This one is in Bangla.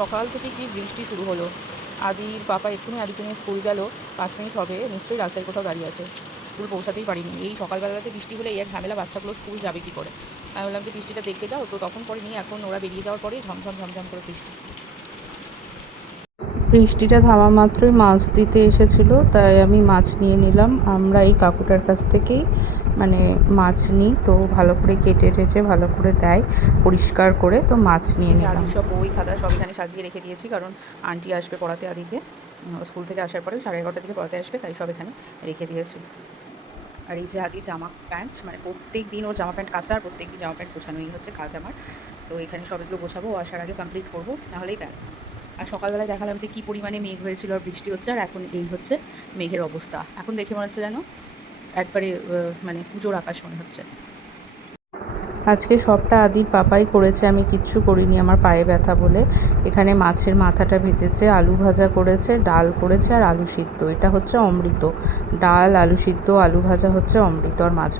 সকাল থেকে কি বৃষ্টি শুরু হলো। আদির পাপা এক্ষুনি আদিকে নিয়ে স্কুল গেল, 5 মিনিট হবে, নিশ্চয়ই রাস্তায় কোথাও দাঁড়িয়ে আছে, স্কুল পৌঁছাতেই পারিনি। এই সকালবেলাতে বৃষ্টি হলে এই এক ঝামেলা, বাচ্চাগুলো স্কুল যাবে কী করে। আমি বললাম যে বৃষ্টিটা দেখে যাও, তো তখন পরে নিয়ে এখন ওরা বেরিয়ে যাওয়ার পরেই ঝমঝম ঝমঝম করে বৃষ্টি। বৃষ্টিটা থামা মাত্রই মাছ দিতে এসেছিল, তাই আমি মাছ নিয়ে নিলাম। আমরা এই কাকুটার কাছ থেকেই মানে মাছ নিই, তো ভালো করে কেটে টেটে ভালো করে দেয় পরিষ্কার করে, তো মাছ নিয়ে নিলাম। আদি সব বই খাতা সব এখানে সাজিয়ে রেখে দিয়েছি, কারণ আন্টি আসবে পড়াতে আদিকে, স্কুল থেকে আসার পরে 11:30টার দিকে পড়াতে আসবে, তাই সব এখানে রেখে দিয়েছি। আর এই যে আদি জামা প্যান্ট, মানে প্রত্যেক দিন ওর জামা প্যান্ট কাচা আর প্রত্যেক দিন জামা প্যান্ট গোছানোই হচ্ছে কাজ আমার। তো এখানে সব এগুলো গোছাবো, ও আসার আগে কমপ্লিট করবো, নাহলেই ব্যাস। আর সকালবেলায় দেখালাম যে কী পরিমাণে মেঘ হয়েছিল আর বৃষ্টি হচ্ছে, আর এখন এই হচ্ছে মেঘের অবস্থা। এখন দেখে মনে হচ্ছে যেন একবারে মানে পুজোর আকাশ মনে হচ্ছে। আজকে সবটা আদির পাপাই করেছে, আমি কিচ্ছু করিনি আমার পায়ে ব্যথা বলে। এখানে মাছের মাথাটা ভেজেছে, আলু ভাজা করেছে, ডাল করেছে আর আলু সিদ্ধ। এটা হচ্ছে অমৃত। ডাল, আলু সিদ্ধ, আলু ভাজা হচ্ছে অমৃত, আর মাছ